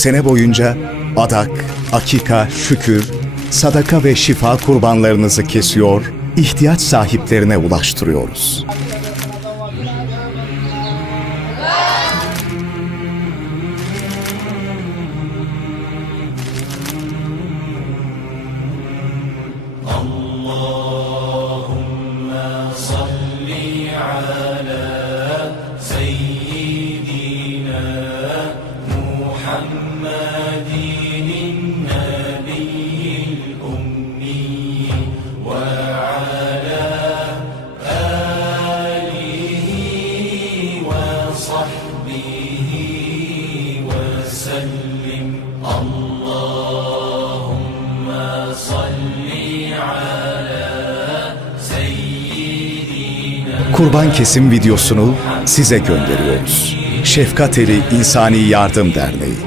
Sene boyunca adak, akika, şükür, sadaka ve şifa kurbanlarınızı kesiyor, ihtiyaç sahiplerine ulaştırıyoruz. Kurban kesim videosunu size gönderiyoruz. Şefkat Eli İnsani Yardım Derneği